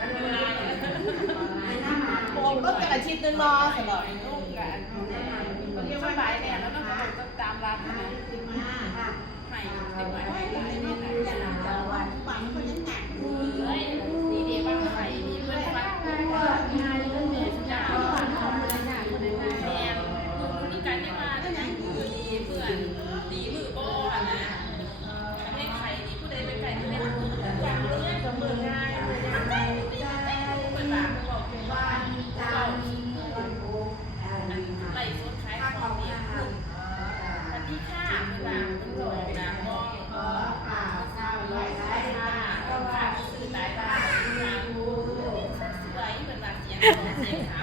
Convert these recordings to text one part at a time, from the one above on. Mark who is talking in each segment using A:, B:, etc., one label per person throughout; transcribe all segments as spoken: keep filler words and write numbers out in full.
A: ผมก็จะอาทิตย์นึงรอสำหรับ
B: ลูกกันเรียกว่าบ่ายเนี่ยแล้วก็ตามร้านนะให้เด็กใหม่ให้ได้เนี่ยนะอย่าวันฝังคนยังหนักเลยดีดีบ้างไข่ดีเพื่อนฟังงานเรื่องเดือดจ้าฝันของเลยนะคนในงานแอนคือการที่มาได้ไงดีเพื่อนดีมือโบ้นะให้ไข่ดีผู้ใดเป็นไก่ที่ไม่อยากเลื่อนกับมือง่ายมือง่ายเปิดปากบอกว่าเราไหลสุดท้ายของเมียคุณสวัสดีค่ะเวลาคุณโหลดนะมองอ๋อค่ะเศร้าเลยค่ะต้องค่ะสื่อสายตาค่ะสวยเหมือนแบบเสียงเสียงถาม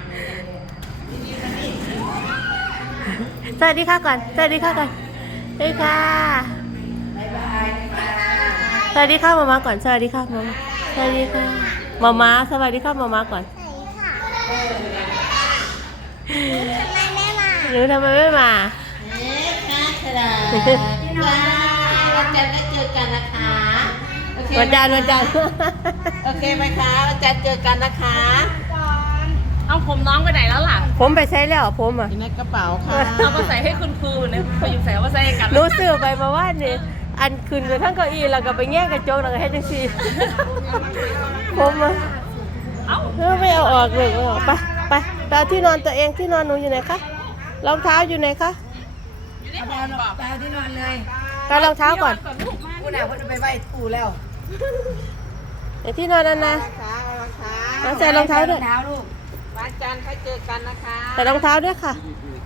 C: สวัสดีค่ะก่อนสวัสดีค่ะก่อนสวัสดีค่ะสวัสดีค่ะมาม่าก่อนสวัสดีค่ะมาม่าสวัสดีค่ะมาม่าสวัสดีค่ะมาม่าก่อนหนูทำไมไม่มา
A: วันจันทร์ก็เจอกันนะคะ
C: วันจันทร์วันจันทร์
A: โอเคไหมคะวันจันทร์เจอกันนะคะ
B: เอาผมน้องไปไหนแล้วล่ะ
C: ผมไปใช้แล้วผมอ่ะ
A: อยู่ในกระเป๋าค่ะ
B: เอามาใส่ให้คุณครูเนี่ยไปอยู่ใส่ว่าใส่กัน
C: รู้สึกไปมาว่านี่อันขึ้นไปทั้งเก้าอี้แล้วก็ไปแง่กระจกแล้วก็ให้จังซี่ผมอ่ะเอ้าไม่เอาออกเลยไม่ออกไปไปไปเอาที่นอนตัวเองที่นอนหนูอยู่ไหนคะรองเท้าอยู่ไหนคะ
B: อยู่ในห้องบอก
A: ไปที่นอนเลย
C: ไปรองเท้าก่อน
A: กูน่ะกูจะไปไหว้ปู่แล้ว
C: เดี๋ยวที่นอนนั่นนะ
A: นะคะรองเท้า
C: เอาใส่รองเท้าด้วย
A: ลูกวันจันทร์ให้เจอกันนะคะ
C: ใส่รองเท้าด้วยค่ะ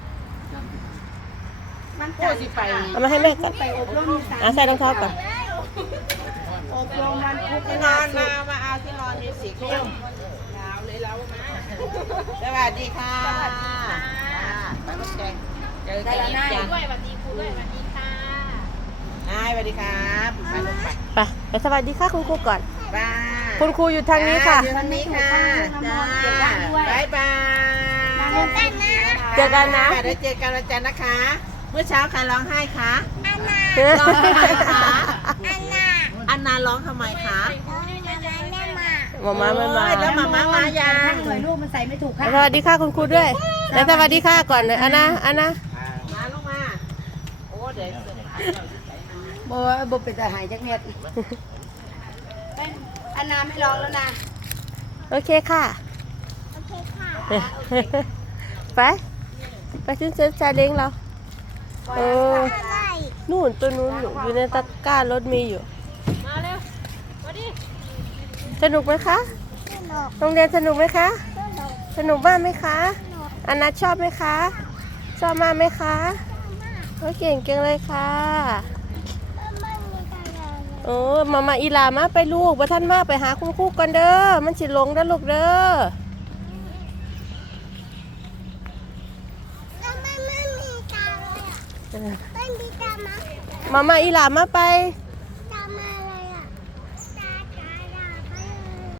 A: มันจันทร์สิไป
C: เอามาให้แม่ก่อน
A: ไปอบรมสาม
C: อ่ะใส่รองเท้าก่อน
A: อบรมวันพุธที่นอนมามาเอาที่นอนมีสีเขียวลาวเลยแล้วมาสวัสดีค่ะสวัสดีค่ะป้าลูกแดงเจอกันอีกจันทร์
B: ด้วยสวัสดีครูด้วยสวัสดีค่ะ
A: สวัสดีครับไปลูกไป
C: ไปไปสวัสดีค่ะคุณครูก่อน
A: บ้า
C: คุณครูอยู่ทางนี้ค่ะ
A: อยู่ทางนี้ค่ะจ้าบายบาย
C: เจอกันนะ
A: เดี๋ยวเจอกันวันจันทร์นะคะ เมื่อเช้าใครร้องไห้คะ
C: เออ
A: ร้องทำไมคะอันนาร้องทำไมคะ
C: มามาไม่มา
A: โอ้ยแล้วมาม่ามายัง
D: หน่วยลูกมันใส่ไม่ถูกค่ะ
C: สวัสดีค่ะคุณครูด้วยแล้วสวัสดีค่ะก่อนเลยอันนะอันนะ
A: มาลงมาโอ้เดี๋ยวเสือ
D: บ่บ่เป็นทหารจักเม็ดอันนาไม่ร้องแล้วนะ
C: โอเคค่ะไปไปขึ้นเซิร์ฟซาเล้งเราโอ้นู่นตัวนู้นอยู่อยู่ในตะกร้ารถมีอยู่
B: มาเร็วมาดิ
C: สนุกไหมคะโรงเรียนสนุกไหมคะ สนุกมากไหมคะอันนัทชอบไหมคะ ชอบมากไหมคะโอ้เก่งเก่งเลยค่ะโอ้มามาอีหลามาไปลูกว่าท่านมาไปหาคุณครูก่อนเด้อมันสิหลงเด้อลูกเด้อมามาอีหลามาไป